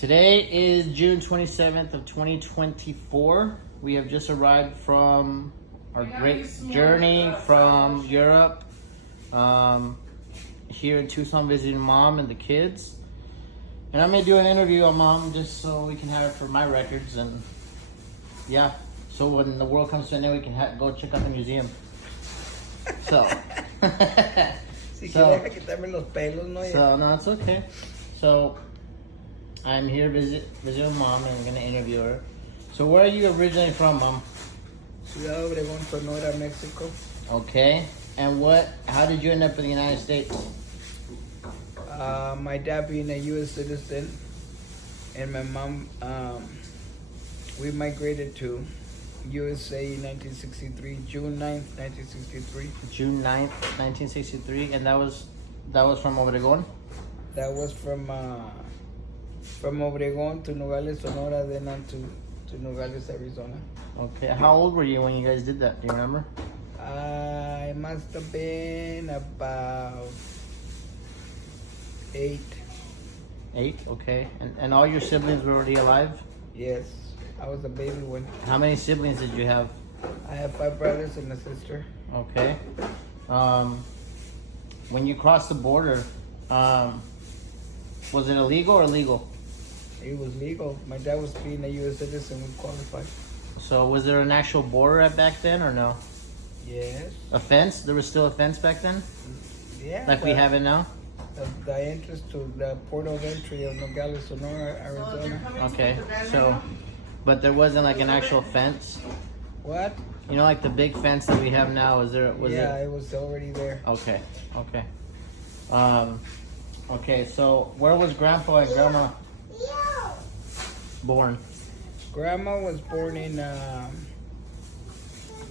Today is June 27th of 2024. We have just arrived from our great journey from Europe. Here in Tucson visiting mom and the kids. And I'm gonna do an interview on mom just so we can have it for my records and yeah. So when the world comes to an end, we can go check out the museum. So. So no, it's okay. So I'm here visiting mom and I'm gonna interview her. So where are you originally from, Mom? Ciudad Obregón, Sonora, Mexico. Okay. And how did you end up in the United States? My dad being a U.S. citizen and my mom, we migrated to USA in 1963, June 9th, 1963. June 9th, 1963, and that was from Obregón? That was from Obregón to Nogales, Sonora, then on to Nogales, Arizona. Okay. How old were you when you guys did that? Do you remember? I must have been about 8. 8, okay. And all your siblings were already alive? Yes, I was a baby one. How many siblings did you have? I have 5 brothers and a sister. Okay. When you crossed the border, was it illegal or legal? It was legal. My dad was being a U.S. citizen. We qualified. So was there an actual border back then or no? Yes. A fence? There was still a fence back then? Yeah. Like we have it now? The entrance to the port of entry of Nogales, Sonora, Arizona. Okay. So, but there wasn't like an actual fence? What? You know, like the big fence that we have now, it was already there. Okay. Okay, so where was Grandpa and Grandma born? Grandma was born in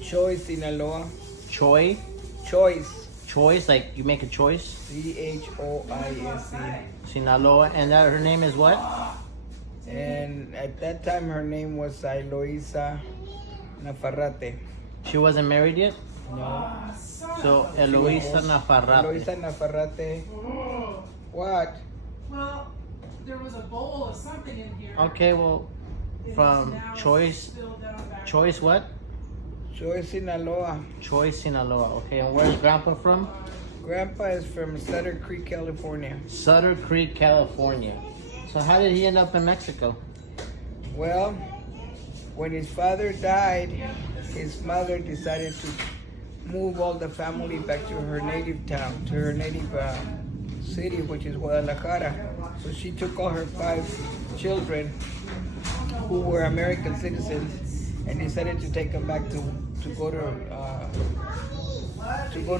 Choice, Sinaloa. Choice, like you make a choice? Choice. Sinaloa, and her name is what? And at that time her name was Eloísa Naffarattes. She wasn't married yet? No. So Eloísa Naffarattes. Eloísa Naffarattes. What? Well, there was a bowl of something in here. Okay, well, from Choice what? Choice, Sinaloa. Choice, Sinaloa. Okay, and where's Grandpa from? Grandpa is from Sutter Creek, California. Sutter Creek, California. So how did he end up in Mexico? Well, when his father died, his mother decided to move all the family back to her native town, to her native city, which is Guadalajara. So she took all her 5 children who were American citizens and decided to take them back to go to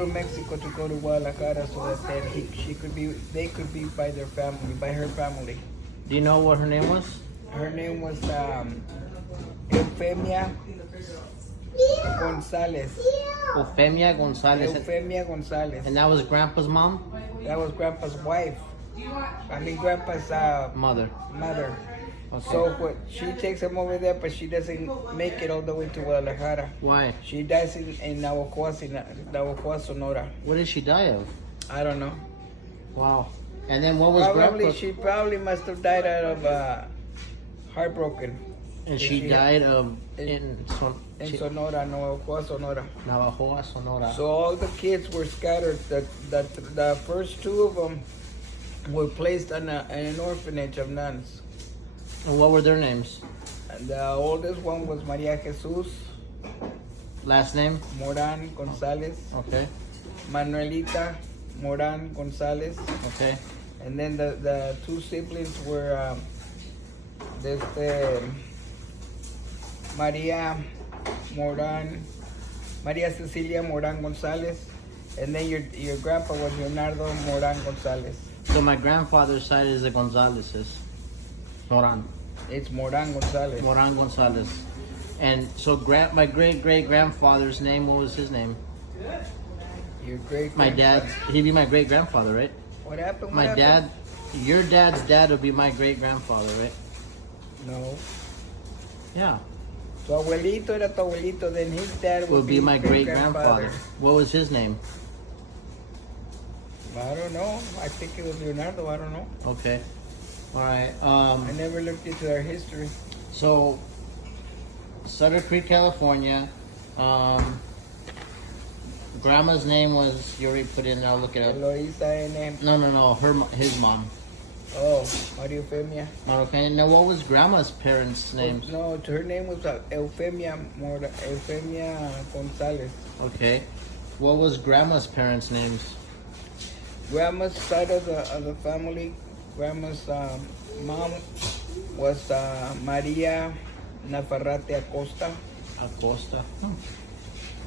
Mexico, to go to Guadalajara, so that they could be by her family. Do you know what her name was? Her name was Eufemia Gonzalez. Eufemia Gonzalez. Eufemia Gonzalez. And that was Grandpa's mom? That was Grandpa's wife. I mean, Grandpa's Mother. Okay. So she takes him over there, but she doesn't make it all the way to Guadalajara. Why? She dies in Navajoa, Sonora. What did she die of? I don't know. Wow. And then what was Grandpa? She probably must have died out of heartbroken. And she died of in Sonora, Navajoa, Sonora. Navajoa, Sonora. So all the kids were scattered. The first 2 of them were placed in an orphanage of nuns. And what were their names? And the oldest one was Maria Jesus. Last name? Moran Gonzalez. Okay. Manuelita Moran Gonzalez. Okay. And then the 2 siblings were Maria Cecilia Moran Gonzalez. And then your grandpa was Leonardo Moran Gonzalez. So my grandfather's side is the Gonzalez's. Moran. It's Moran Gonzalez. Moran Gonzalez. And so my great-great-grandfather's name, what was his name? Your great. My dad, he'd be my great-grandfather, right? What happened? Your dad's dad would be my great-grandfather, right? No. Yeah. Tu abuelito era tu abuelito, then his dad Would be my great-grandfather. What was his name? I don't know. I think it was Leonardo. I don't know. Okay. All right. I never looked into their history. So, Sutter Creek, California. Grandma's name was, you already put in, I'll look it up. Eloísa name. No, his mom. Oh, Maria Eufemia. Okay, now what was Grandma's parents' names? No, her name was Eufemia Gonzalez. Okay. What was Grandma's parents' names? Grandma's side of the family, Grandma's mom was Maria Naffaratte Acosta. Acosta.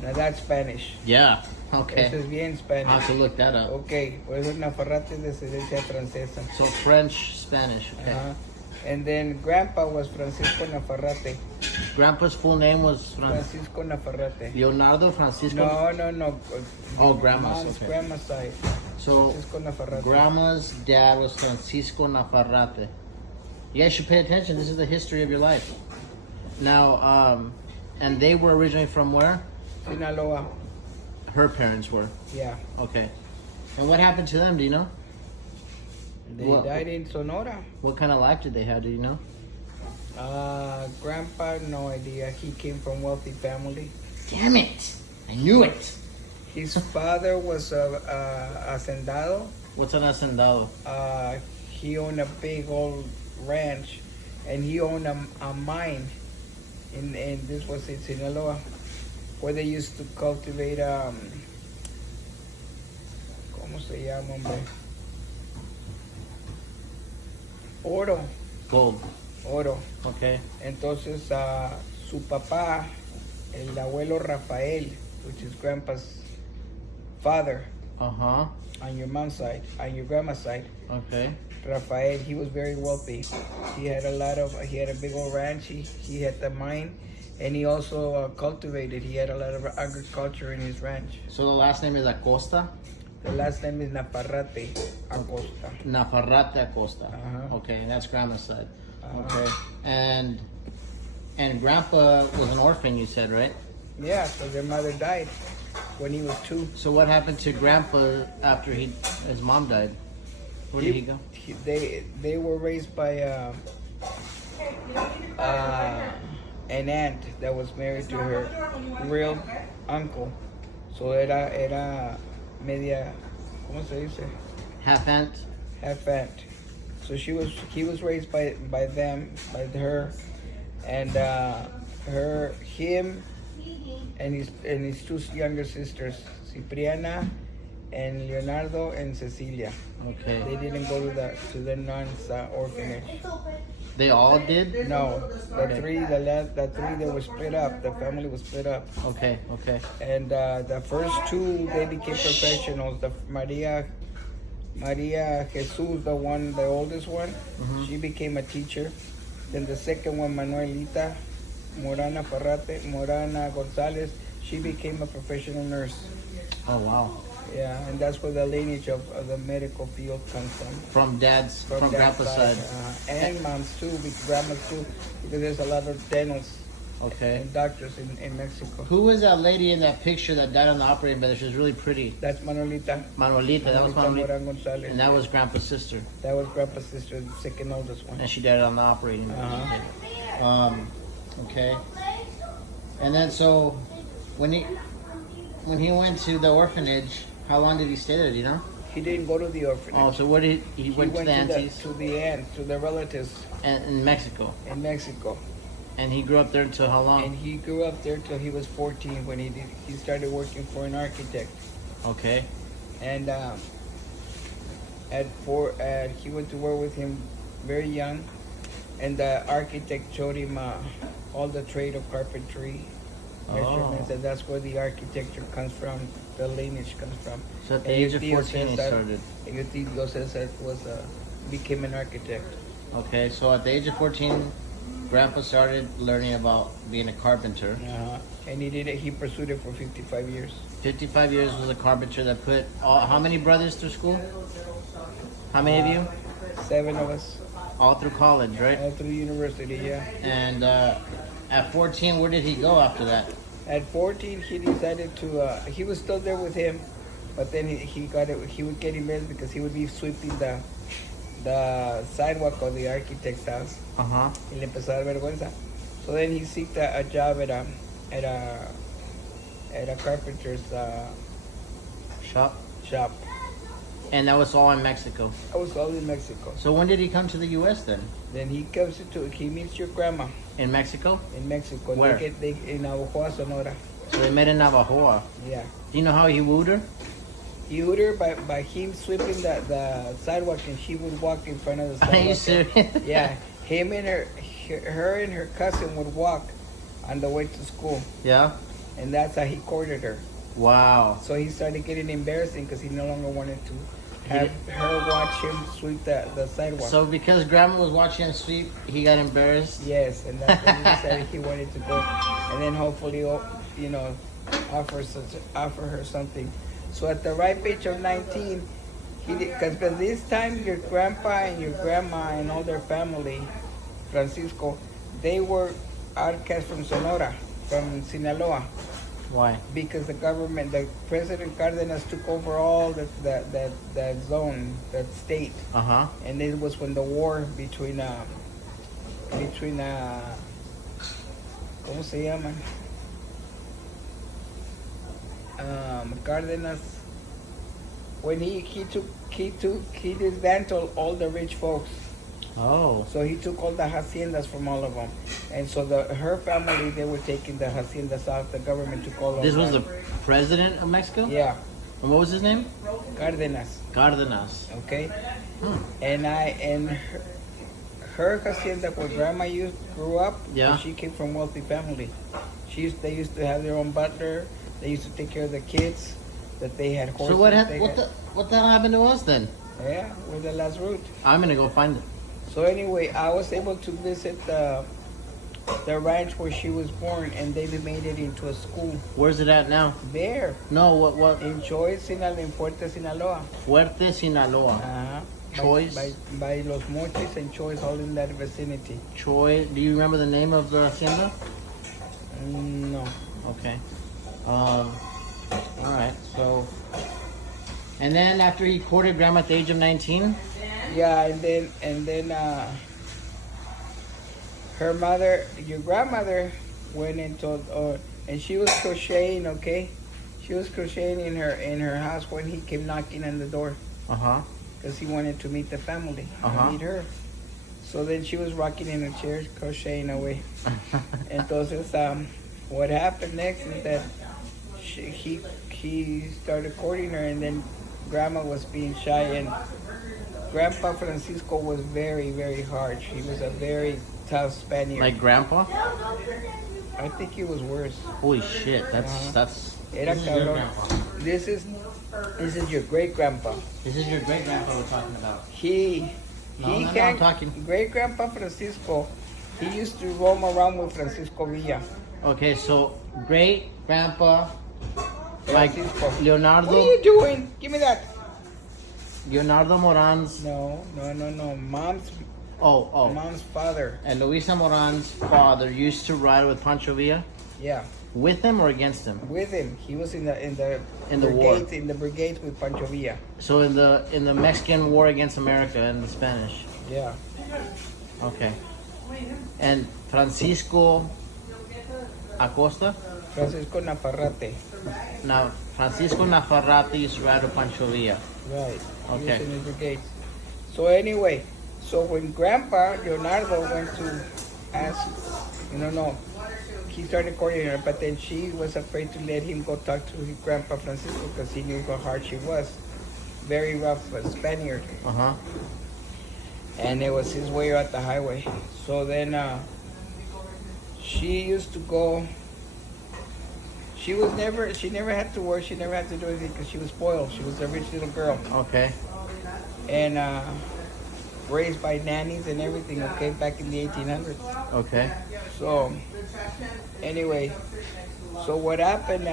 Now that's Spanish. Yeah. Okay. Eso es bien I'll Spanish. have to look that up. Okay, por eso Nafarrate de descendencia francesa. So French, Spanish. Okay. And then Grandpa was Francisco Nafarrate. Grandpa's full name was Francisco Nafarrate. Leonardo Francisco. No. Oh, Grandma's. Mom's Okay. grandma's side. So Francisco Nafarrate. Grandma's dad was Francisco Nafarrate. You guys should pay attention. This is the history of your life. Now, and they were originally from where? Sinaloa. Her parents were. Yeah. Okay. And what happened to them? Do you know? They What- died in Sonora. What kind of life did they have? Do you know? Grandpa, no idea. He came from wealthy family. Damn it! I knew it. His father was a hacendado. What's an hacendado? He owned a big old ranch, and he owned a mine. In this was in Sinaloa, where they used to cultivate ¿cómo se llama, hombre? Oro. Okay. Entonces su papá, el abuelo Rafael, which is Grandpa's father Uh-huh. on your mom's side, on your grandma's side, Okay. Rafael, he was very wealthy. He had a big old ranch. He had the mine, and he also cultivated. He had a lot of agriculture in his ranch. So the last name is Acosta? The last name is Nafarrate Acosta. Nafarrate Acosta. Uh-huh. Okay, and that's Grandma's side. Uh-huh. Okay. And Grandpa was an orphan, you said, right? Yeah, so their mother died when he was 2. So what happened to Grandpa after his mom died? Where did he go? They were raised by an aunt that was married to her real uncle. So era media, ¿cómo se dice? Half aunt? Half aunt. So he was raised by her, and him and his 2 younger sisters, Cipriana and Leonardo and Cecilia. Okay. They didn't go to the nuns orphanage. They all did? No, the three that were split up. The family was split up. Okay. And the first 2 they became professionals. The Maria Jesus, the oldest one, she became a teacher. Then the second one, Manuelita Morana Gonzalez, she became a professional nurse. Oh, wow. Yeah, and that's where the lineage of the medical field comes from. From Grandpa's side. And mom's too, grandma's too, because there's a lot of dentists Okay. and doctors in Mexico. Who was that lady in that picture that died on the operating bed? She was really pretty. That's Manuelita. Manuelita, that was Moran Manuelita. Gonzalez. And that was Grandpa's sister. That was grandpa's sister, the second oldest one. And she died on the operating bed. Uh-huh. Okay. And then so when he went to the orphanage, how long did he stay there, do you know? He didn't go to the orphanage. Oh, so where did he went to the aunties to the relatives in Mexico. in Mexico. And he grew up there until how long? And he grew up there till he was 14 when he started working for an architect. Okay. And he went to work with him very young, and the architect showed him all the trade of carpentry, measurements, and that's where the architecture comes from, the lineage comes from. So at the age of 14 he started. And your tío Cesar became an architect. Okay, so at the age of 14, Grandpa started learning about being a carpenter. And he pursued it for 55 years. 55 years was a carpenter that put how many brothers through school? How many of you? 7 of us. All through college, right? All through university, yeah. And at 14, where did he go after that? At 14, he decided to. He was still there with him, but then he would get him in because he would be sweeping the sidewalk of the architect's house. Uh-huh. Y le empezó a dar vergüenza. So then he seeked a job at a carpenter's Shop. shop. And that was all in Mexico. I was all in Mexico. So when did he come to the U.S. then? Then he meets your grandma In Mexico? in Mexico. Where? They in Navajo, Sonora. So they met in Navajo. Yeah. Do you know how he wooed her? He would her by him sweeping the sidewalk, and she would walk in front of the sidewalk. Are you serious? Yeah. Him and her and her cousin would walk on the way to school. Yeah? And that's how he courted her. Wow. So he started getting embarrassing because he no longer wanted to have her watch him sweep the sidewalk. So because grandma was watching him sweep, he got embarrassed? Yes, and that's when he decided he wanted to go. And then hopefully, you know, offer her something. So at the ripe age of 19, he did, because by this time your grandpa and your grandma and all their family, Francisco, they were outcast from Sonora, from Sinaloa. Why? Because the government, the President Cardenas took over all that zone, that state. Uh-huh. And it was when the war between ¿cómo se llaman? Cardenas, when he dismantled all the rich folks. Oh. So he took all the haciendas from all of them, and so her family, they were taking the haciendas out. The government took all of This them. was the president of Mexico? Yeah, And what was his name? Cardenas. Cardenas. Okay, Hmm. and her hacienda where grandma grew up. Yeah. She came from wealthy family. They used to have their own butler. They used to take care of the kids. That they had horses. So what the hell happened to us then? Yeah, we're the last route. I'm gonna go find it. So anyway, I was able to visit the ranch where she was born, and they made it into a school Where's it at now? there No, what? in Choice, in Fuerte, Sinaloa. Fuerte, Sinaloa. Uh-huh. Choice? By Los Mochis and Choice, all in that vicinity. Troy. Do you remember the name of the hacienda? No. Okay. All right. So, and then after he courted grandma at the age of 19. Yeah, and then her mother, your grandmother, went into and she was crocheting. Okay, she was crocheting in her house when he came knocking on the door Uh huh. because he wanted to meet the family, Uh-huh. meet her. So then she was rocking in a chair, crocheting away. Entonces, what happened next is that he started courting her, and then grandma was being shy, and Grandpa Francisco was very, very harsh. He was a very tough Spaniard. Like grandpa? I think he was worse. Holy shit! That's. Era This is your cabrón. grandpa. This is your great grandpa. This is your great grandpa we're talking about. I'm talking. Great grandpa Francisco. He used to roam around with Francisco Villa. Okay, so great grandpa, like Francisco. Leonardo. What are you doing? Give me that. Leonardo Moran's. No. Mom's father. Eloísa Moran's father used to ride with Pancho Villa. Yeah, With him or against him? with him. He was in the war. in the brigades with Pancho Villa. So in the Mexican War against America and the Spanish. Yeah. Okay. And Francisco Acosta? Francisco Naffaratte. Now Francisco Naffarattes used to ride with Pancho Villa. Right. He Okay. was in his brigades. So anyway, when Grandpa Leonardo went to ask, he started courting her, but then she was afraid to let him go talk to his Grandpa Francisco because he knew how hard she was. Very rough Spaniard. Uh-huh. And it was his way or at the highway. So then she used to go. She never had to work. She never had to do anything because she was spoiled. She was a rich little girl. Okay. And raised by nannies and everything, okay, back in the 1800s. Okay. So, anyway, so what happened,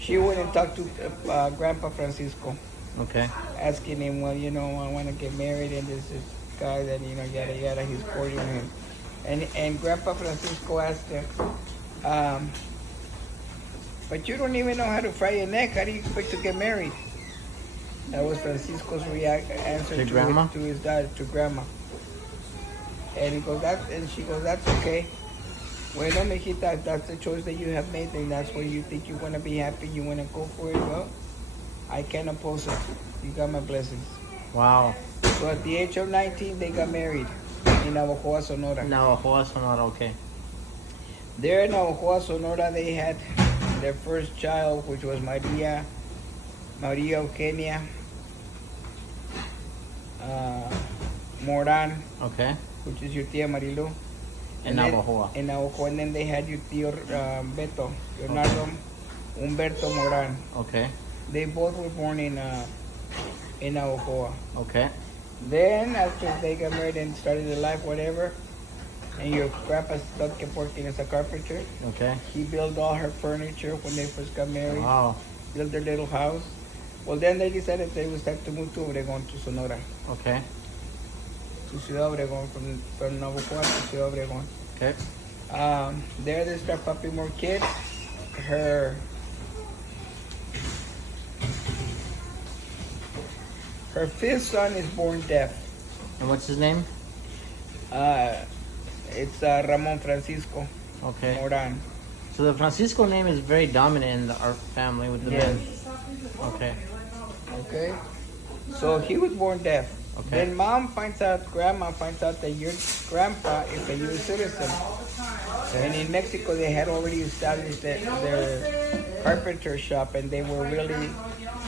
she went and talked to Grandpa Francisco, Okay. asking him, well, I want to get married, and there's this guy that, yada, yada, he's courting him. And Grandpa Francisco asked her, but you don't even know how to fry an egg. How do you expect to get married? That was Francisco's answer To grandma? to his dad, to grandma. And she goes, that's okay. Bueno, mijita, if that's the choice that you have made, then that's where you think you're gonna be happy, you wanna go for it, well, I can't oppose it. You got my blessings. Wow. So at the age of 19, they got married in Navajo, Sonora. Navajo, Sonora, okay. There in Navajo, Sonora, they had their first child, which was Maria Eugenia Moran, Okay. which is your tia Marilu. In Navajo. In Navajo, and then they had your tío Beto, Leonardo, Humberto Moran. Okay. They both were born in Navajo. Okay. Then, after they got married and started their life, whatever, and your grandpa kept working as a carpenter, Okay. he built all her furniture when they first got married, Wow. built their little house. Well, then they decided they was time to move to Obregón, to Sonora, Okay. to Ciudad Obregón, from Navajo to Ciudad Obregón. Okay. There they start popping more kids. Her fifth son is born deaf. And what's his name? It's Ramon Francisco Okay. Moran. So the Francisco name is very dominant in our family with the Yes. men. Okay. Okay? So he was born deaf. Okay. Then grandma finds out that your grandpa is a U.S. citizen. And in Mexico, they had already established their carpenter shop, and they were really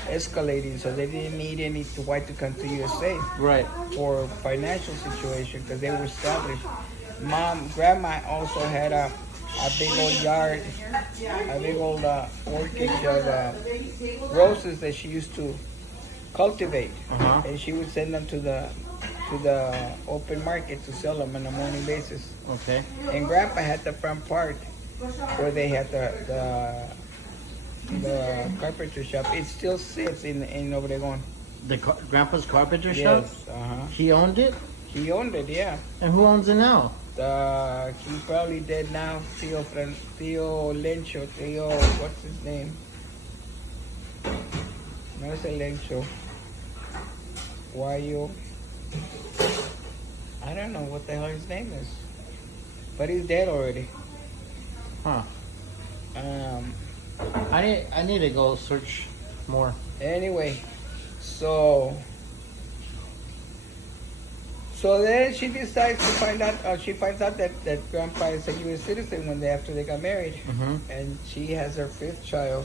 escalating, so they didn't need any white to come to USA Right. for financial situation because they were established. Grandma also had a big old yard, a big old orchid of roses that she used to cultivate, Uh-huh. and she would send them to the open market to sell them on a morning basis. Okay. And Grandpa had the front part where they had the carpenter shop. It still sits in Obregón. The grandpa's carpenter shop? Yes, uh-huh. He owned it? He owned it, yeah. And who owns it now? He probably dead now. Tío Lencho, what's his name? No es el Lencho. Guayo. I don't know what the hell his name is. But he's dead already. Huh. I need to go search more. Anyway, so then she decides to find out. She finds out that Grandpa is a U.S. citizen after they got married, Mm-hmm. and she has her fifth child,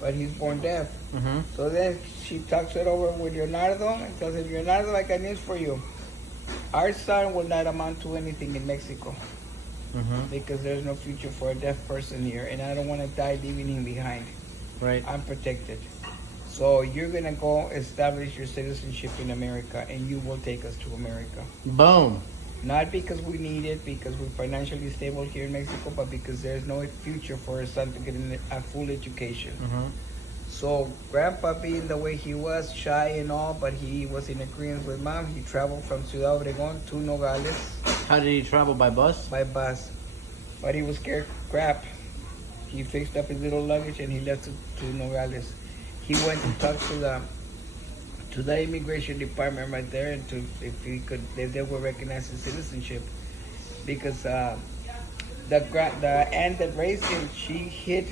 but he's born deaf. Mm-hmm. So then she talks it over with Leonardo and tells him, Leonardo, I got news for you. Our son will not amount to anything in Mexico Mm-hmm. because there's no future for a deaf person here, and I don't want to die leaving him behind. Right. I'm protected. So you're going to go establish your citizenship in America, and you will take us to America. Boom. Not because we need it, because we're financially stable here in Mexico, but because there's no future for our son to get a full education. Mm-hmm. So Grandpa, being the way he was, shy and all, but he was in agreement with Mom. He traveled from Ciudad Obregón to Nogales How did he travel, by bus? by bus. But he was scared crap. He fixed up his little luggage and he left to Nogales. He went to talk to the immigration department right there, and if they would recognize his citizenship, because the aunt that raised him, she hid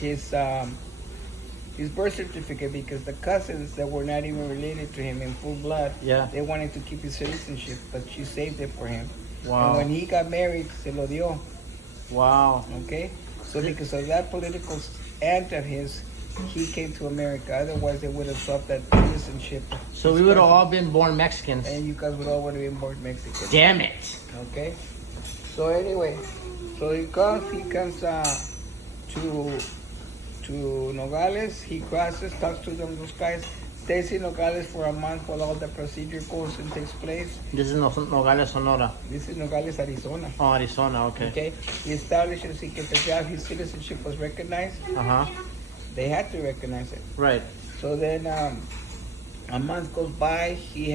his birth certificate because the cousins that were not even related to him in full blood, Yeah. they wanted to keep his citizenship, but she saved it for him. Wow. And when he got married, se lo dio. Wow. Okay, so because of that political aunt of his, he came to America. Otherwise, they would have swapped that citizenship. So we would have all been born Mexicans. And you guys would all would have been born Mexican. Damn it. Okay. So anyway, so he comes to Nogales. He crosses, talks to them, those guys. Stays in Nogales for a month while all the procedure goes and takes place. This is Nogales, Sonora. This is Nogales, Arizona. Oh, Arizona, okay. Okay. He establishes, he gets a job. His citizenship was recognized. Uh-huh. They had to recognize it. Right. So then a month goes by. He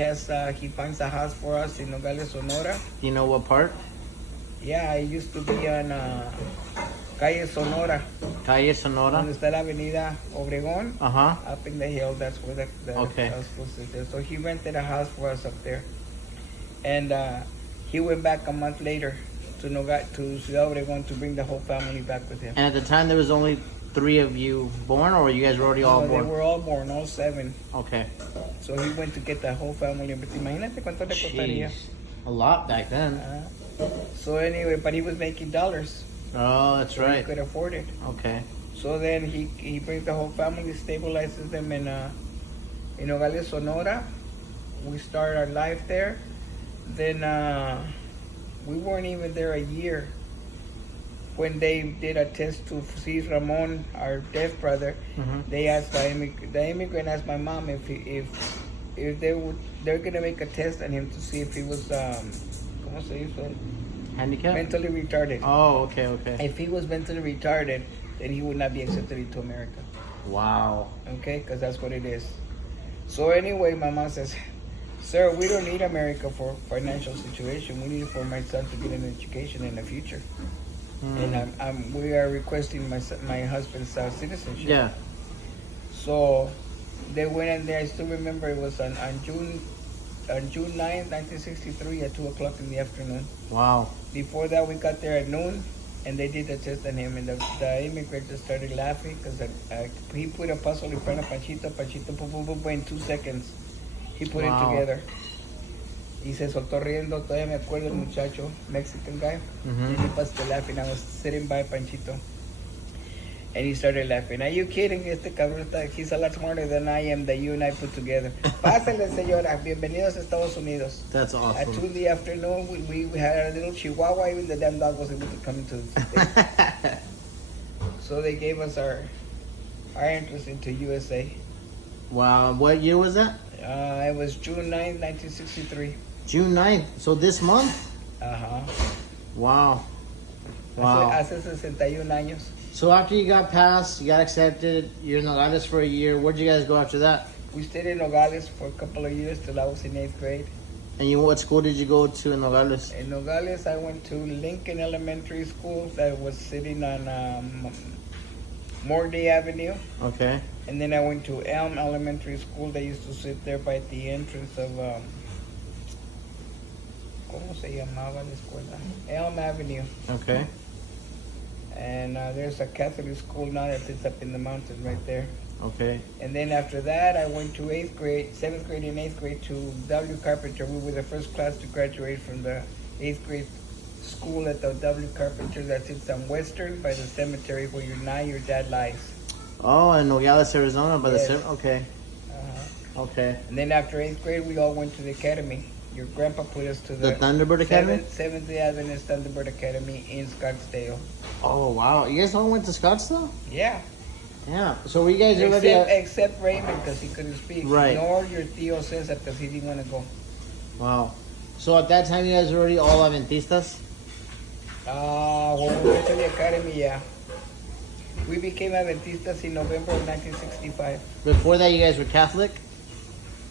finds a house for us in Nogales, Sonora. Do you know what part? Yeah, I used to be on Calle Sonora. Calle Sonora. Donde está la avenida Obregón. Uh-huh. Up in the hill, that's where the Okay. house was there. So he rented a house for us up there. And he went back a month later to Ciudad Obregón to bring the whole family back with him. And at the time, there was only 3 of you born, or you guys were already all No, born? they were all born, all 7. Okay. So he went to get the whole family. But imagínate cuánto le costaría. Jeez. A lot back then. So anyway, but he was making dollars. Oh, that's So right. he could afford it. Okay. So then he brings the whole family, stabilizes them in Nogales, Sonora. We start our life there. Then we weren't even there a year when they did a test to see Ramon, our deaf brother. Mhm. They asked the immigrant asked my mom if they're gonna make a test on him to see if he was ¿cómo se dice? Handicap? Mentally retarded. Oh, okay, okay. If he was mentally retarded, then he would not be accepted into America. Wow. Okay, because that's what it is. So anyway, my mom says, "Sir, we don't need America for financial situation. We need it for my son to get an education in the future." And we are requesting my husband's citizenship. Yeah. So they went in there. I still remember it was on June 9th, 1963 at 2:00 in the afternoon. Wow. Before that, we got there at noon, and they did the test on him, and the immigrant just started laughing because he put a puzzle in front of Panchito, boom, boom, boom, boom, in 2 seconds. He put it together. Y se soltó riendo, todavía me acuerdo el muchacho, Mexican guy. Mhm. And he started laughing. I was sitting by Panchito. And he started laughing. Are you kidding? Este cabrón he's a lot smarter than I am, that you and I put together. Pásenle, señora. Bienvenidos a Estados Unidos. That's At awesome. 2 in the afternoon, we had a little chihuahua. Even the damn dog was able to come into the state. So they gave us our entrance into USA. Wow. What year was that? It was June 9th, 1963. June 9th. So this month? Uh-huh. Wow. Wow. Hace 61 años. So after you got passed, you got accepted, you're in Nogales for a year. Where'd you guys go after that? We stayed in Nogales for a couple of years till I was in 8th grade. And what school did you go to in Nogales? In Nogales, I went to Lincoln Elementary School that was sitting on Moran Avenue. Okay. And then I went to Elm Elementary School. They used to sit there by the entrance of, ¿cómo se llamaba la escuela? Elm Avenue. Okay. And there's a Catholic school now that sits up in the mountains right there. Okay. And then after that, I went to 7th grade and 8th grade to W. Carpenter. We were the first class to graduate from the 8th grade school at the W. Carpenter that sits on Western by the cemetery where your dad lies. Oh, in Nogales, Arizona, by Yes. okay. Uh-huh. Okay. And then after 8th grade, we all went to the academy. Your grandpa put us to The Thunderbird Academy? Seventh-day Adventist Thunderbird Academy in Scottsdale. Oh, wow. You guys all went to Scottsdale? Yeah. Yeah. So were you guys already Except Raymond, because he couldn't speak. Right. Nor your tío Cesar, because he didn't want to go. Wow. So at that time, you guys were already all Adventistas? When we went to the academy, yeah. We became Adventistas in November of 1965. Before that, you guys were Catholic?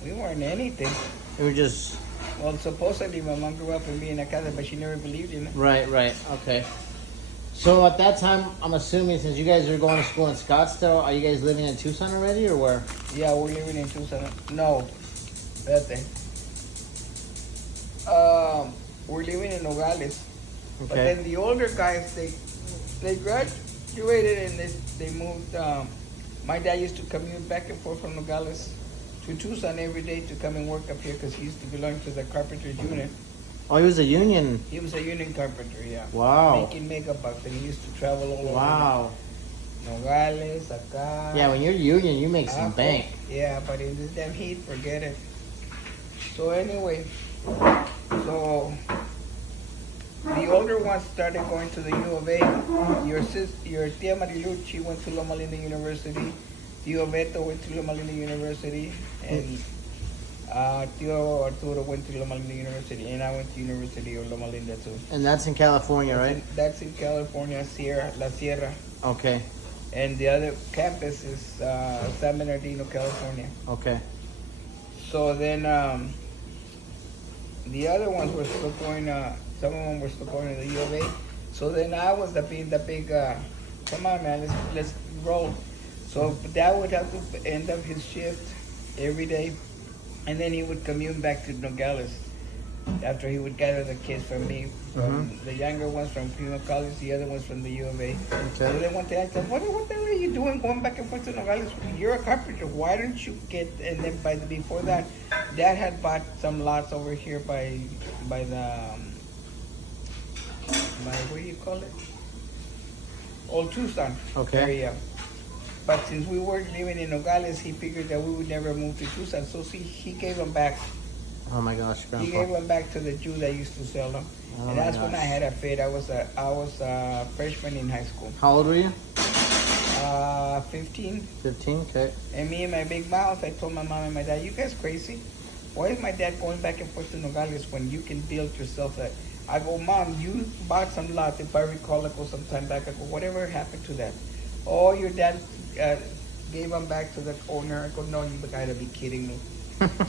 We weren't anything. You were just... Well, supposedly my mom grew up in being a Catholic, but she never believed in it. Right. Okay. So at that time, I'm assuming since you guys are going to school in Scottsdale, are you guys living in Tucson already, or where? Yeah, we're living in Tucson. No, that thing. We're living in Nogales. But Okay. then the older guys, they graduated and they moved. My dad used to commute back and forth from Nogales to Tucson every day to come and work up here because he used to belong to the carpenters union. Oh, he was a union. He was a union carpenter, yeah. Wow. Making mega bucks, and he used to travel all over. Wow. Nogales, acá. Yeah, when you're union, you make some bank. Yeah, but in this damn heat, forget it. So anyway, so the older ones started going to the U of A. Your tia Marilu, she went to Loma Linda University. Tio Beto went to Loma Linda University, and Tio Arturo went to Loma Linda University, and I went to University of Loma Linda too. And that's in California, right? That's in California, La Sierra. Okay. And the other campus is San Bernardino, California. Okay. So then the other ones were still going, some of them were still going to the U of A. So then I was the big come on, man, let's roll. So Dad would have to end up his shift every day, and then he would commute back to Nogales. After he would gather the kids from me, from the younger ones from Primo College, the other ones from the U of A. So then one day I said, what the hell are you doing going back and forth to Nogales? You're a carpenter. Why don't you get, and then before that, Dad had bought some lots over here by what do you call it? Old Tucson area. But since we were living in Nogales, he figured that we would never move to Tucson. So see, he gave them back. Oh my gosh, Grandpa. He gave them back to the Jew that used to sell them. And that's when I had a fit. I was a freshman in high school. How old were you? 15. 15, okay. And me and my big mouth, I told my mom and my dad, you guys crazy? Why is my dad going back and forth to Nogales when you can build yourself that? I go, Mom, you bought some lots. If I recall, I go sometime back. I go, whatever happened to that? Oh, your dad gave them back to the owner. I go, no, you gotta be kidding me.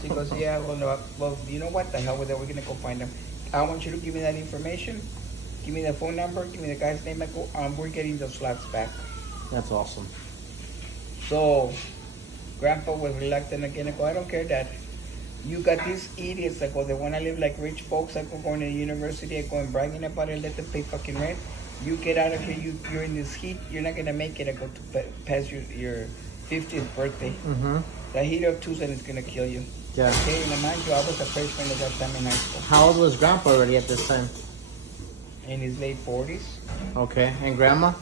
She goes, yeah, well, no, well, you know what? The hell with it. We're gonna go find them. I want you to give me that information. Give me the phone number. Give me the guy's name. I go, we're getting those lots back. That's awesome. So, Grandpa was reluctant again. I go, I don't care, Dad. You got these idiots. I go, they want to live like rich folks. I go, going to university. I go and bragging about it. Let them pay fucking rent. You get out of here. You're in this heat. You're not gonna make it. I go to pass your 50th birthday. The heat of Tucson is gonna kill you. Yeah. Okay, and mind you, I was a freshman at that time in high school. How old was Grandpa already at this time? In his late 40s. Okay, and Grandma?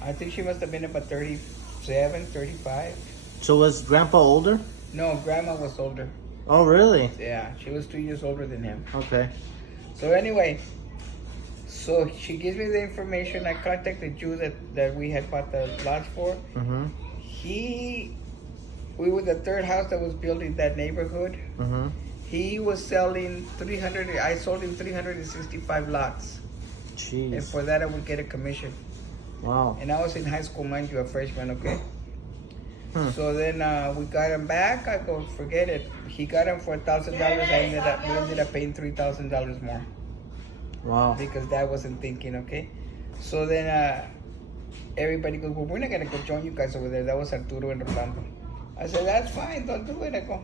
I think she must have been about 37, 35. So was Grandpa older? No, Grandma was older. Oh, really? Yeah, she was 2 years older than him. Okay. So anyway, so she gives me the information. I contact the Jew that we had bought the lots for. We were the third house that was built in that neighborhood. He was selling 300. I sold him 365 lots. Jeez. And for that, I would get a commission. Wow. And I was in high school, mind you, a freshman, okay? So then we got him back. I go, forget it. He got him for $1,000. We ended up paying $3,000 more. Wow. Because Dad wasn't thinking, okay? So then everybody goes, well, we're not going to go join you guys over there. That was Arturo and Rolando. I said, that's fine. Don't do it. I go,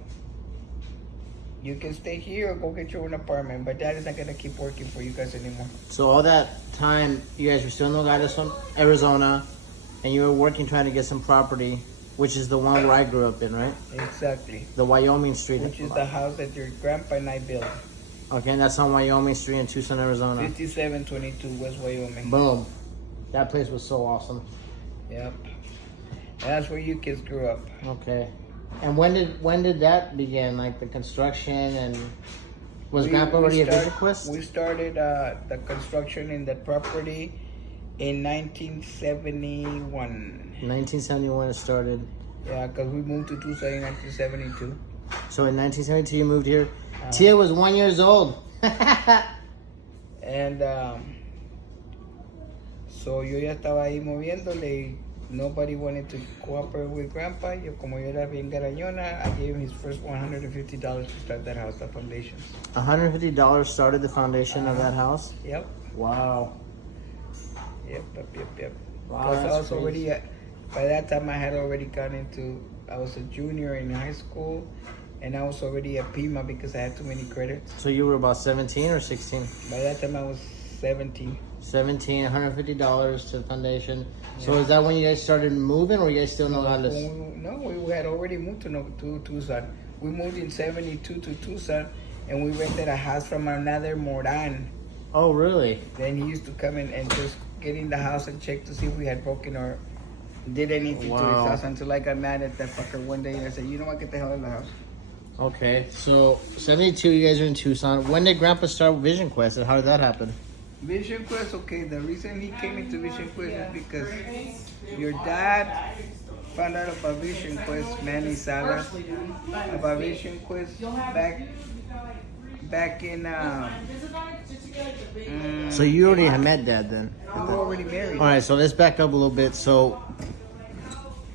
you can stay here or go get your own apartment. But Dad is not going to keep working for you guys anymore. So all that time, you guys were still in Nogales, Arizona, and you were working trying to get some property, which is the one where I grew up in, right? Exactly. The Wyoming Street. Which is the house that your grandpa and I built. Okay, and that's on Wyoming Street in Tucson, Arizona. 5722 West Wyoming. Boom. That place was so awesome. Yep. And that's where you kids grew up. Okay. And when did that begin? Like the construction and was Grandpa already a Vision Quest? We started the construction in that property in 1971. 1971 it started. Yeah, because we moved to Tucson in 1972. So in 1972 you moved here. Tia was 1 year old. And so yo ya estaba ahí moviéndole. Nobody wanted to cooperate with Grandpa. Como yo era bien garañona, I gave him his first $150 to start that house, the foundations. $150 started the foundation of that house? Yep. Wow. Yep. Wow, Because that's I was crazy. already, by that time I had already gone into, I was a junior in high school, and I was already a PIMA because I had too many credits. So you were about 17 or 16? By that time I was 17. 17, $150 to the foundation. So is that when you guys started moving, or you guys still in Nogales? No, we had already moved to Tucson. We moved in 72 to Tucson, and we rented a house from another Moran. Oh, really? Then he used to come in and just get in the house and check to see if we had broken or did anything to his house, until I got mad at that fucker one day and I said, you know what, get the hell out of the house. Okay, so 72, you guys are in Tucson. When did Grandpa start Vision Quest, and how did that happen? Vision Quest, okay, the reason he came into Vision Quest is because your dad found out about Vision Quest, Manny Salas, about Vision Quest back in, So you already had met Dad then? we were already married. All right, so let's back up a little bit. So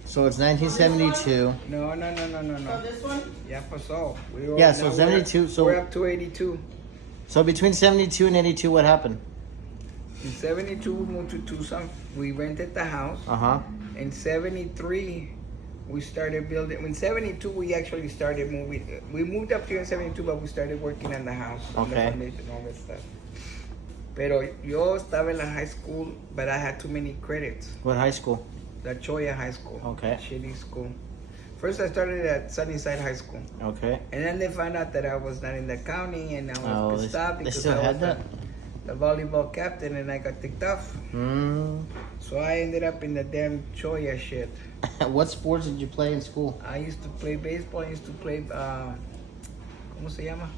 it's 1972. No. This one? Ya pasó. Yeah, so 72, so- We're up to 82. So between 72 and 82, what happened? In 72, we moved to Tucson. We rented the house. Uh-huh. In 73, we started building. In 72, we actually started moving. We moved up here in 72, but we started working on the house, on the Okay. foundation, all that stuff. Pero yo estaba en la high school, but I had too many credits. What high school? La Choya High School. Okay. Shitty school. First, I started at Sunnyside High School. Okay. And then they found out that I was not in the county, and I was pissed off they because still I had was that? the volleyball captain, and I got ticked off. Mm. So I ended up in the damn Choya shit. What sports did you play in school? I used to play baseball. I used to play, ¿cómo se llama?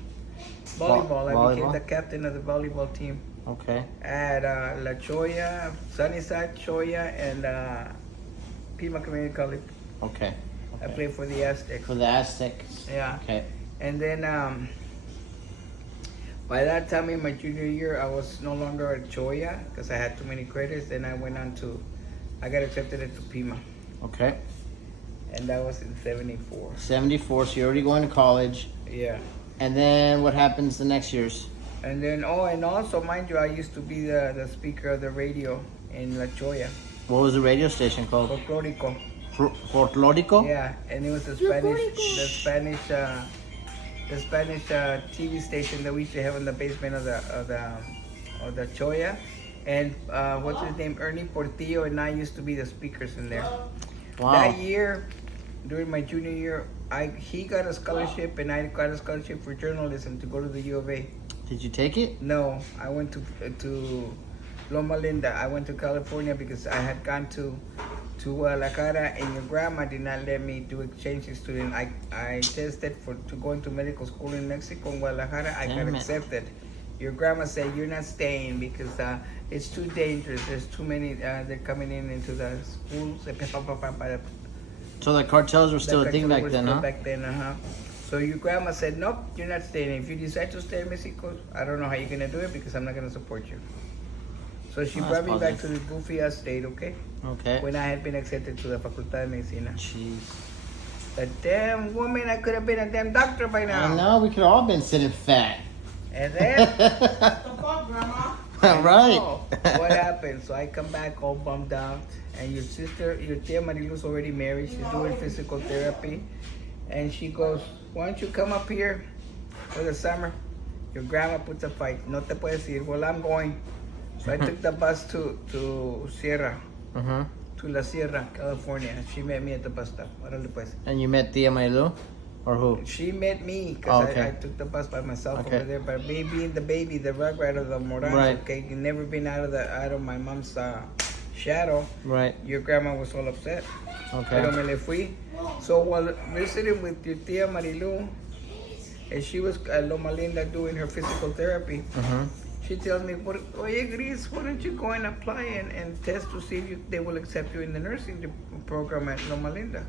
Volleyball. I became volleyball? the captain of the volleyball team Okay. at La Choya, Sunnyside, Choya, and Pima Community College. Okay. I played for the Aztecs. For the Aztecs. Yeah. Okay. And then by that time in my junior year, I was no longer at Choya because I had too many credits. Then I went on to, I got accepted into Pima. Okay. And that was in 74. 74, so you're already going to college. Yeah. And then what happens the next years? And then, and also, mind you, I used to be the speaker of the radio in La Choya. What was the radio station called? Folklorico. Folklorico? Yeah, and it was the Spanish TV station that we used to have in the basement of the Choya. And what's his name? Ernie Portillo and I used to be the speakers in there. Wow. That year, during my junior year, he got a scholarship and I got a scholarship for journalism to go to the U of A. Did you take it? No, I went to Loma Linda. I went to California because I had gone to Guadalajara, and your grandma did not let me do exchange student. I tested to go into medical school in Mexico, in Guadalajara. I got accepted. Your grandma said, you're not staying because it's too dangerous. There's too many, they're coming into the schools. So the cartels were still a thing back then, huh? Back then, So your grandma said, nope, you're not staying. If you decide to stay in Mexico, I don't know how you're going to do it because I'm not going to support you. So she brought me back to the goofy ass state, okay? Okay. When I had been accepted to the Facultad de Medicina. Jeez. The damn woman, I could have been a damn doctor by now. I know, we could all been sitting fat. And then, Right. what happened? So I come back all bummed out, and your tia Marilu's already married. She's doing physical therapy, and she goes, "Why don't you come up here for the summer? Your grandma puts a fight. No te puedes ir." Well, I'm going. So I took the bus to Sierra, to La Sierra, California. She met me at the bus stop. Órale pues. And you met Tia Marilu? Or who? She met me because okay. I took the bus by myself Okay. over there. But me being the baby, the rugrat of the Moran, Right. okay, never been out of my mom's shadow. Right. Your grandma was all upset. Okay. Pero me le fui. So while visiting with your tia Marilu, and she was at Loma Linda doing her physical therapy, she tells me, "Oye, Gris, why don't you go and apply and test to see if they will accept you in the nursing program at Loma Linda?"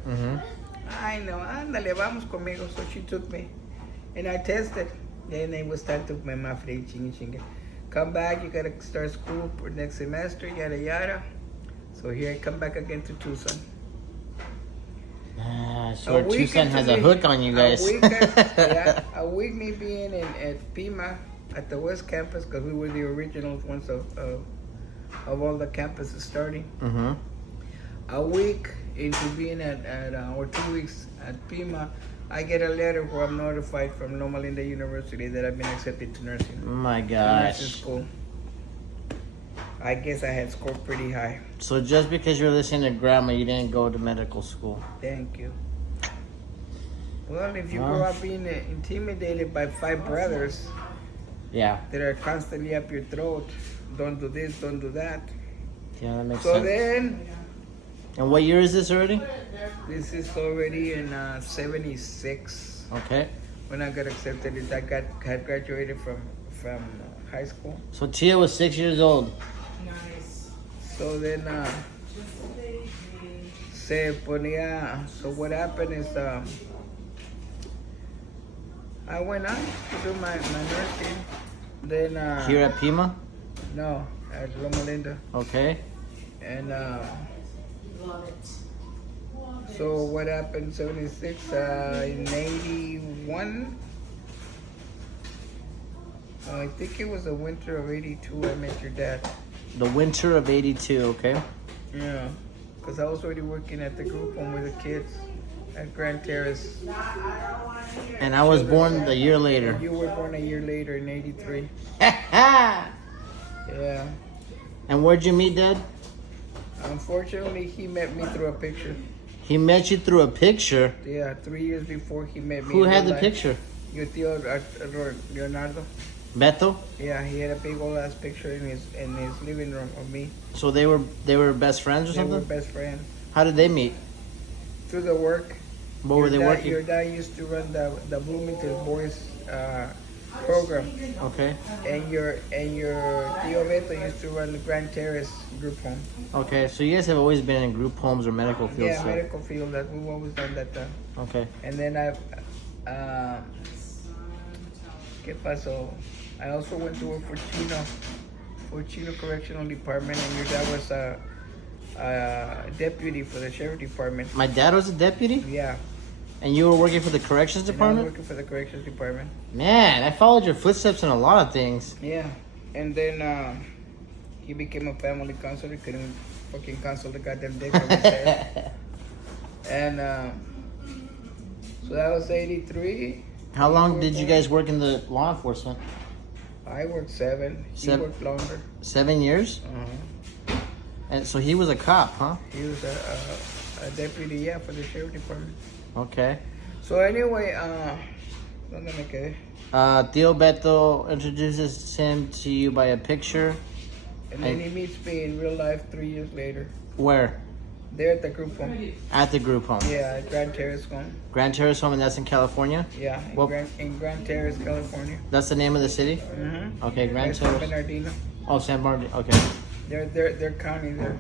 I know, ándale, vamos conmigo. So she took me, and I tested. Then they would start to my free chingue. Come back, you gotta start school for next semester, yada yada. So here I come back again to Tucson. So Tucson has a hook on you guys. A week me being at Pima at the West Campus because we were the original ones of all the campuses starting. A week into being or 2 weeks at Pima, I get a letter where I'm notified from Loma Linda University that I've been accepted to nursing. Oh my Nursing gosh. school. I guess I had scored pretty high. So just because you're listening to grandma, you didn't go to medical school. Thank you. Well, if you grow up being intimidated by 5 brothers Yeah. that are constantly up your throat, don't do this, don't do that. Yeah, that makes So sense. then, And what year is this already? this is already in 76 Okay. when I got accepted. I had graduated from high school. So Tia was 6 years old. Nice. So then, so what happened is, I went on to do my nursing. Then, Here at Pima? no, at Loma Linda. Okay. And, Love it. so what happened, 76, in 81, I think it was the winter of 82, I met your dad. The winter of '82. Okay. Yeah, because I was already working at the group home with the kids at Grand Terrace. And I was born a year later. You were born a year later in '83. And Yeah. where'd you meet Dad? Unfortunately, he met me through a picture. He met you through a picture. Yeah, 3 years before he met me. Who in had real the life. picture? Your tío Leonardo. Beto. Yeah, he had a big old ass picture in his living room of me. So they were best friends or They were something. best friends. How did they meet? Through the work. What were they working? Your dad used to run the Bloomington Boys program, Okay. and your tío Beto used to run the Grand Terrace group home. Okay. So you guys have always been in group homes or medical fields. Yeah, so- medical field. That we've always done that. Okay. And then I've, ¿qué pasó? I also went to work for Chino Correctional Department, and your dad was a deputy for the sheriff department. My dad was a deputy, Yeah, and you were working for the corrections and I was department. working for the corrections department. Man, I followed your footsteps in a lot of things. Yeah, and then he became a family counselor. Couldn't fucking counsel the goddamn dick on his head. And so that was '83. How long did you guys work in the law enforcement? I worked 7. He 7. worked longer. 7 years. And so he was a cop, huh? He was a deputy, yeah, for the sheriff department. Okay. So anyway, ¿dónde me quedé? Tío Beto introduces him to you by a picture. And then he meets me in real life 3 years later. Where? There at the group home. At the group home. Yeah, at Grand Terrace home. Grand Terrace home, and that's in California? Yeah, Well- in Grand Terrace, California. That's the name of the city? Mm-hmm. Okay, Grand San Terrace. Bernardino. Oh, San Bernardino. Okay. They're county there.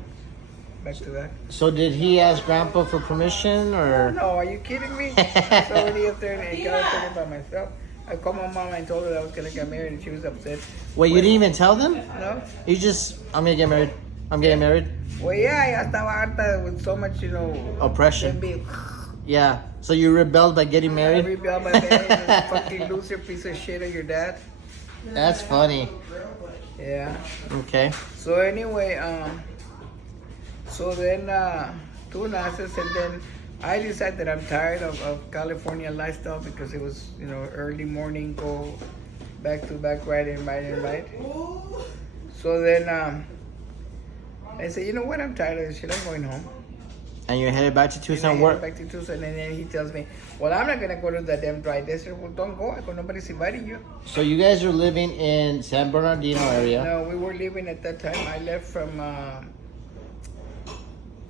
Back to that. So did he ask Grandpa for permission, or? No, are you kidding me? I was already up there in California by myself. I called my mom and told her I was gonna get married, and she was upset. Wait, you didn't even tell them? No? You just, I'm gonna get married. I'm getting married. Well, yeah, ya estaba harta with so much, Oppression. them being. Yeah. So you rebelled by getting married? Every bell my marriage, this fucking loser piece of shit of your dad. That's funny. Yeah. Okay. So anyway, so then two naces, and then I decided that I'm tired of California lifestyle because it was, early morning, go back to back, right. So then I said, you know what, I'm tired of this shit, I'm going home. And you're headed back to And I Tucson headed work? back to Tucson, and then he tells me, well, I'm not going to go to the damn dry desert. Well, don't go. I go, nobody's inviting you. So you guys are living in San Bernardino area. No, we were living at that time. I left from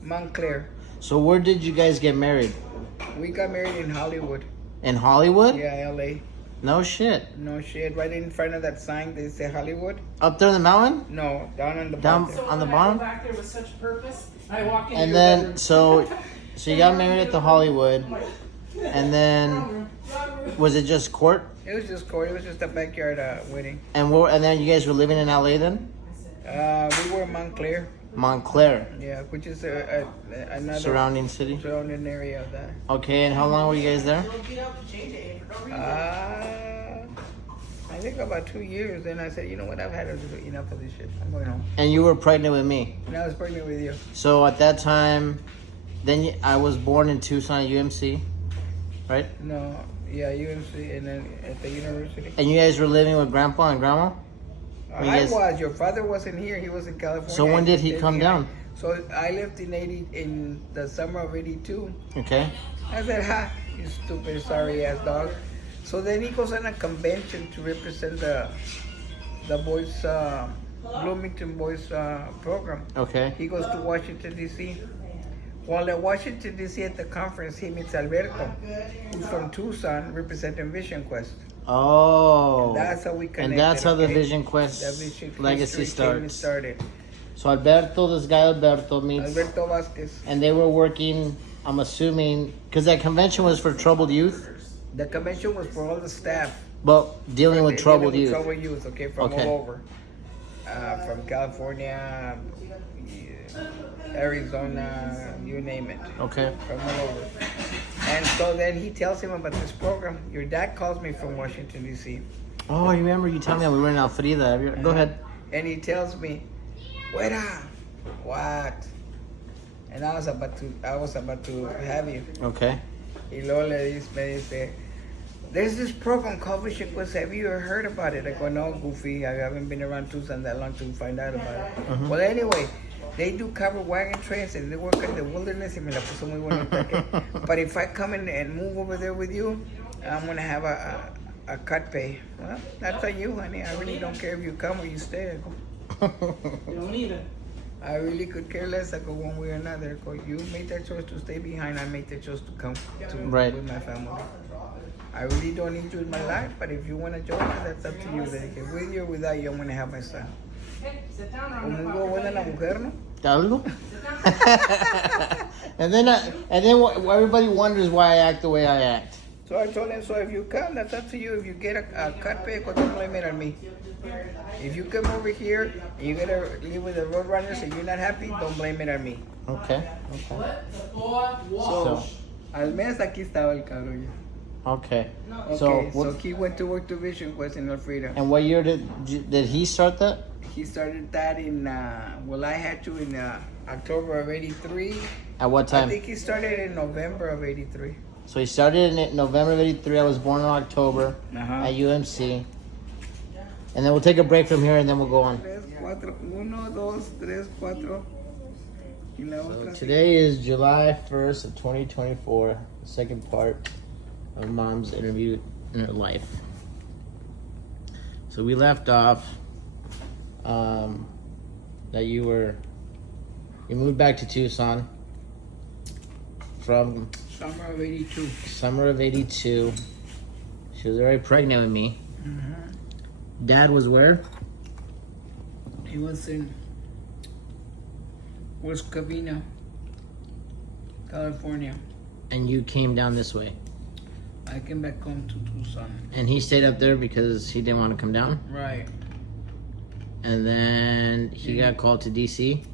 Montclair. So where did you guys get married? We got married in Hollywood. In Hollywood? Yeah, LA. No shit. No shit. Right in front of that sign, they say Hollywood. Up there in the mountain? No, down on the Down- bottom. So On the when I bottom? go back there with such purpose, I walk into And your then, bedroom. so you got married at the Hollywood. And then, was it just court? It was just court. It was just a backyard wedding. And then you guys were living in LA then? We were in Montclair. Montclair, Yeah, which is another surrounding city. surrounding area of that. Okay, and how long were you guys there? I think about 2 years. Then I said, you know what? I've had enough of this shit. I'm going home. And you were pregnant with me. And I was pregnant with you. So at that time, I was born in Tucson, UMC, right? No, yeah, UMC, and then at the university. And you guys were living with Grandpa and Grandma? you guys- Your father wasn't here. He was in California. So when did he come down? So I left in the summer of '82. Okay. I said, ha, you stupid, sorry ass dog. So then he goes on a convention to represent the boys, Bloomington Boys program. Okay. He goes to Washington, D.C. While at Washington, D.C. at the conference, he meets Alberto, who's from Tucson, representing Vision Quest. Oh. That's how we connected. And that's how the okay? Vision Quest The Vision legacy history came and starts. started. So this guy Alberto meets, Alberto Vasquez. and they were working, I'm assuming, because that convention was for troubled youth, The convention was for all the staff. but dealing with troubled Dealing with youth. Troubled youth, okay, from Okay. all over. From California, Arizona, you name it. Okay. From all over. And so then he tells him about this program. Your dad calls me from Washington, D.C. Oh, I remember you telling me we were in Alfreda. Go ahead. And he tells me, Fuera. What? And I was about to have you. Okay. Y luego me dice, there's this program called Vision Quest. Have you ever heard about it? I go, no, Goofy. I haven't been around Tucson that long to find out about it. Well, anyway, they do cover wagon trains and they work in the wilderness. Y me la puso muy bonita. But if I come in and move over there with you, I'm going to have a cut pay. Well, that's on you, honey. I really don't care if you come or you stay. I go, You don't either. I really could care less. I go one way or another. I go, you made that choice to stay behind. I made the choice to come Right. with my family. I really don't need you in my life, but if you want to join me, that's up to you. Then with you or without you, I'm going to have my son. Hey, sit down or I'm Como gonna hubo buena la mujer, ¿no? Algo? and then everybody wonders why I act the way I act. So I told him, so if you come, that's up to you. If you get a cut pay, don't blame it on me. If you come over here and you get to live with the roadrunners and you're not happy, don't blame it on me. Okay. Let the boy So, walk. al mes aquí estaba el cabrón ya. Okay. Okay, So so he went to work to Vision Quest in Elfrida. and what year did he start that? He started that in, well, I had to in October of 83. At what I time? think he started in November of 83. So he started in November of '83. I was born in October Uh-huh. at UMC. And then we'll take a break from here and then we'll go on. 3, 4, 1, 2, 3, 4. Y la So otra. today is July 1st of 2024, the second part of Mom's interview in her life. So we left off that you moved back to Tucson from Summer of 82. summer of '82. She was already pregnant with me. Dad was where? He was in West Covina, California. And you came down this way. I came back home to Tucson. And he stayed up there because he didn't want to come down. Right. And then he got called to DC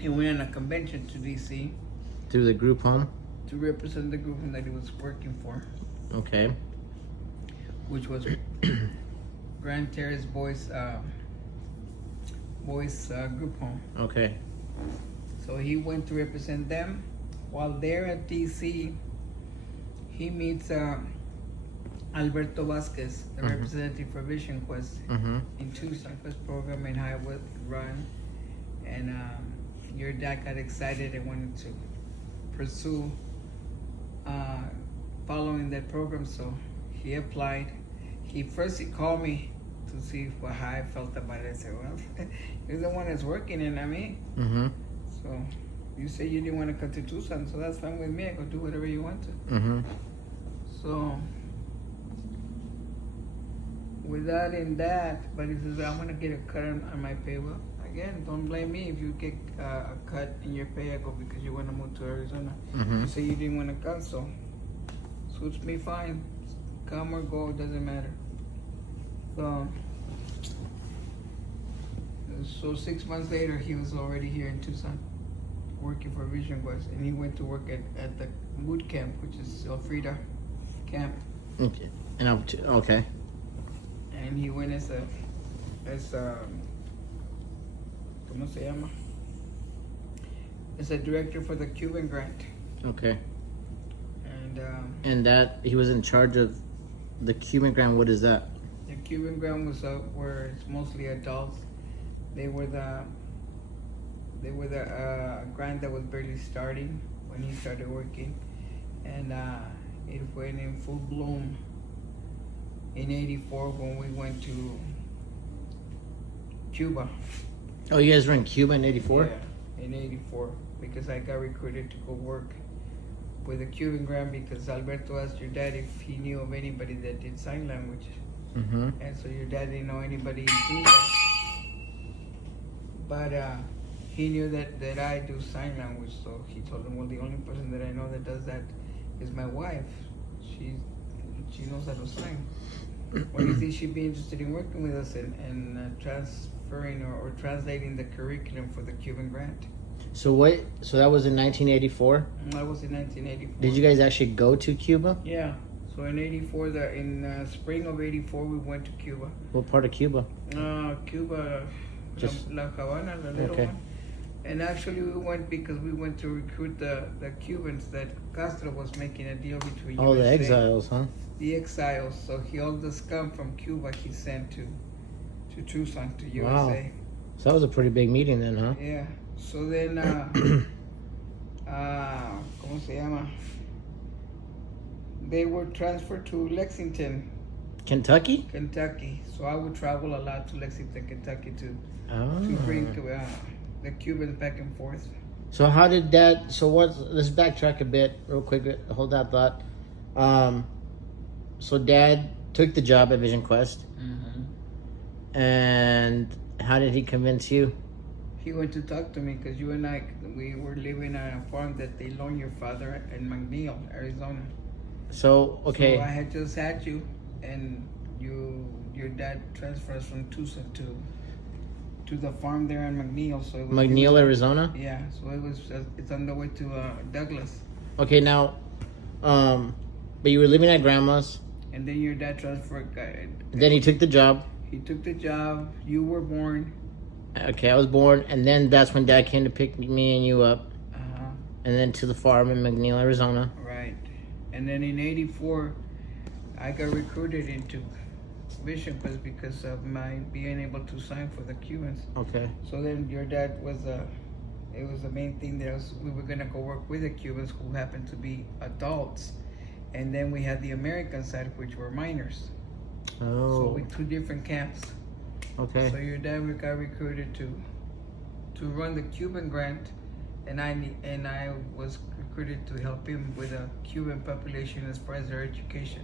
He went on a convention to DC through the group home. to represent the group that he was working for, Okay. which was Grand Terrace Boys group home. Okay. So he went to represent them. While there at DC, he meets Alberto Vasquez, the representative for Vision Quest Mm-hmm. in Tucson Quest program in Highwood Run. And your dad got excited and wanted to pursue following that program, so he applied. He called me to see how I felt about it. I said, well, you're the one that's working in, I mean. Mm-hmm. So you say you didn't want to come to Tucson, so that's fine with me. I go do whatever you want to. Mm-hmm. So with that and that, but he says, I'm going to get a cut on my pay. Well, again, don't blame me if you get a cut in your pay. I go, because you want to move to Arizona. Mm-hmm. You say you didn't want to come, so suits me fine. Come or go, it doesn't matter. So 6 months later, he was already here in Tucson, working for Vision Quest, and he went to work at the boot camp, which is Elfrida camp, Okay. And okay. and he went as ¿cómo se llama? As a director for the Cuban grant, Okay. and And that he was in charge of the Cuban grant. What is that? the Cuban grant was where it's mostly adults. They were the grant that was barely starting when he started working, and it went in full bloom in '84 when we went to Cuba. Oh, you guys were in Cuba in '84. Yeah, in '84, because I got recruited to go work with the Cuban grant because Alberto asked your dad if he knew of anybody that did sign language, Mm-hmm. and so your dad didn't know anybody do that. But he knew that I do sign language, so he told him, well, the only person that I know that does that is my wife. She knows how to sign. What do you think she'd be interested in working with us and transferring or translating the curriculum for the Cuban grant? So what? So that was in 1984. That was in 1984. Did you guys actually go to Cuba? Yeah. So in '84, in spring of '84, we went to Cuba. What part of Cuba? Cuba, Just La Habana, the little okay. one. And actually, we went because we went to recruit the Cubans that Castro was making a deal between Oh, the USA. exiles, huh? The exiles. So all the scum from Cuba he sent to Tucson, to Wow. USA. So that was a pretty big meeting then, huh? Yeah. So then, ¿cómo se llama? They were transferred to Lexington, Kentucky? Kentucky. So I would travel a lot to Lexington, Kentucky to Oh. bring the Cubans back and forth. So how did that? So let's backtrack a bit, real quick. Hold that thought. So Dad took the job at Vision Quest, and how did he convince you? He went to talk to me because you and I, we were living on a farm that they loaned your father in McNeil, Arizona. So okay. So I had just had you, and your dad transferred us from Tucson to the farm there in McNeil. So it was McNeil, Arizona. Yeah, so it's on the way to Douglas. Okay, now, but you were living at Grandma's. And then your dad transferred. Then he took the job. He took the job. You were born. Okay, I was born, and then that's when Dad came to pick me and you up, Uh-huh. and then to the farm in McNeil, Arizona. Right. And then in '84, I got recruited into Vision Quest because of my being able to sign for the Cubans. Okay. So then your dad was it was the main thing that we were gonna go work with the Cubans who happened to be adults, and then we had the American side, which were minors. So Oh. we two different camps. Okay. So your dad got recruited to run the Cuban grant, and I was recruited to help him with the Cuban population as far as their education.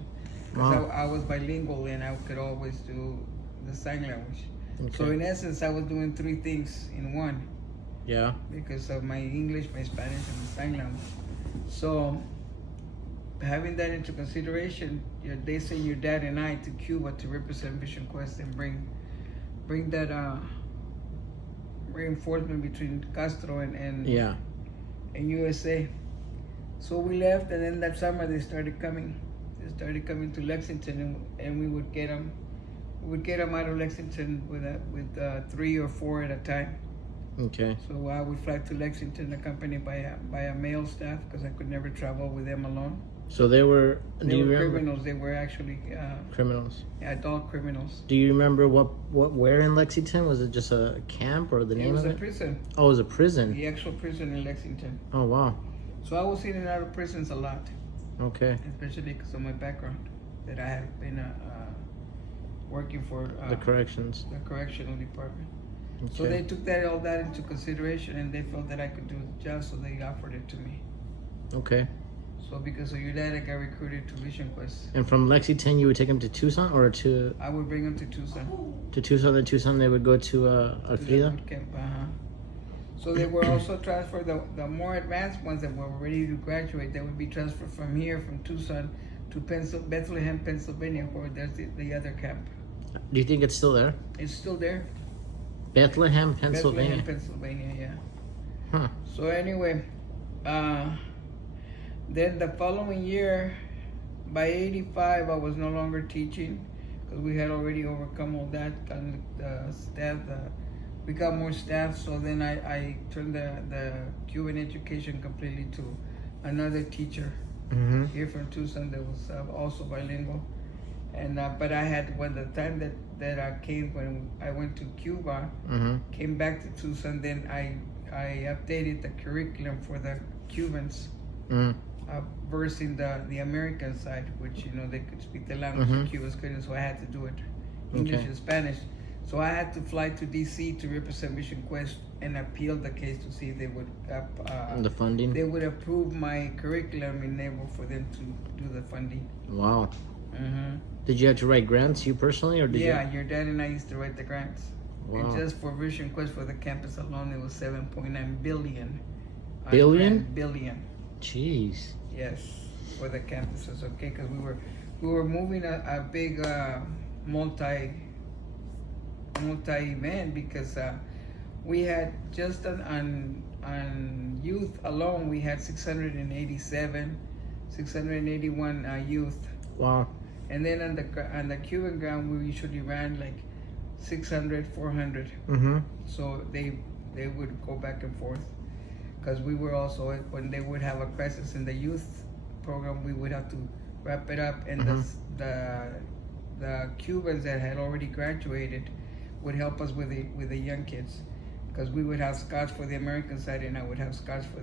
Because Wow. I was bilingual and I could always do the sign language. So Okay. in essence, I was doing three things in one Yeah. because of my English, my Spanish, and the sign language. So having that into consideration, they sent your dad and I to Cuba to represent Vision Quest and bring that reinforcement between Castro and Yeah. USA. So we left, and then that summer they started coming. They started coming to Lexington, and we would get them. We would get them out of Lexington with 3 or 4 at a time. Okay. So I would fly to Lexington accompanied by a male staff because I could never travel with them alone. So they were. They were criminals. They were actually Criminals. adult criminals. Do you remember where in Lexington? Was it just a camp or the It name was of a it? prison, Oh, it was a prison. the actual prison in Lexington. Oh wow. So I was in and out of prisons a lot, Okay. especially because of my background, that I had been working for The corrections. the correctional department. Okay. So they took all that into consideration, and they felt that I could do the job, so they offered it to me. Okay. So because of your dad, I got recruited to Vision Quest. And from Lexington, you would take them to Tucson, or to I would bring them to Tucson. Tucson. Then Tucson, they would go to To the Alfreda. boot camp, So they were also transferred, the more advanced ones that were ready to graduate, they would be transferred from here, from Tucson, to Bethlehem, Pennsylvania, where there's the other camp. Do you think it's still there? It's still there. Bethlehem, Pennsylvania. Bethlehem, Pennsylvania, yeah. Huh. So anyway, then the following year, by '85, I was no longer teaching because we had already overcome all that. We got more staff, so then I turned the Cuban education completely to another teacher Mm-hmm. here from Tucson that was also bilingual. And but I had, when the time that I came, when I went to Cuba, Mm-hmm. came back to Tucson, then I updated the curriculum for the Cubans, Mm. versing the American side, which they could speak the language, Mhm. the Cubans couldn't, so I had to do it English Okay. and Spanish. So I had to fly to DC to represent Vision Quest and appeal the case to see if they would The funding. they would approve my curriculum, enable for them to do the funding. Wow. Mm-hmm. Did you have to write grants, you personally, or did Yeah, your dad and I used to write the grants. Wow. And just for Vision Quest for the campus alone, it was 7.9 billion. Billion? Billion. Jeez. Yes, for the campuses. Okay, because we were moving a big multi event because we had just on youth alone we had 681 youth. Wow. And then on the Cuban ground, we usually ran like 600, 400. Mm-hmm. So they would go back and forth, because we were also, when they would have a crisis in the youth program, we would have to wrap it up, and the Cubans that had already graduated would help us with the young kids, because we would have Scotch for the American side and I would have Scotch for